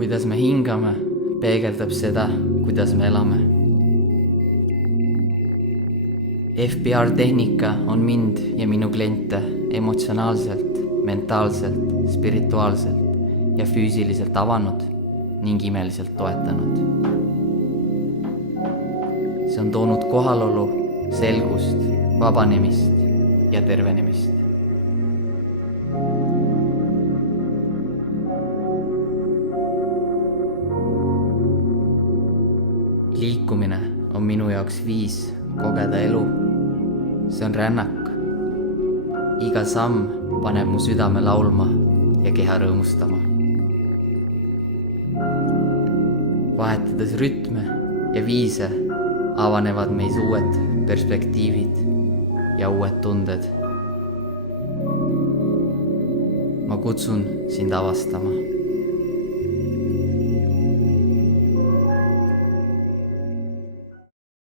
Kuidas me hingame, peegeldab seda, kuidas me elame. FBR tehnika on mind ja minu kliente emotsionaalselt, mentaalselt, spirituaalselt ja füüsiliselt avanud ning imeliselt toetanud. See on toonud kohalolu, selgust, vabanemist ja tervenemist. Liikumine on minu jaoks viis kogeda elu. See on rännak. Iga samm paneb mu südame laulma ja keha rõõmustama. Vahetades rütme ja viise avanevad meis uued perspektiivid ja uued tunded. Ma kutsun sind avastama.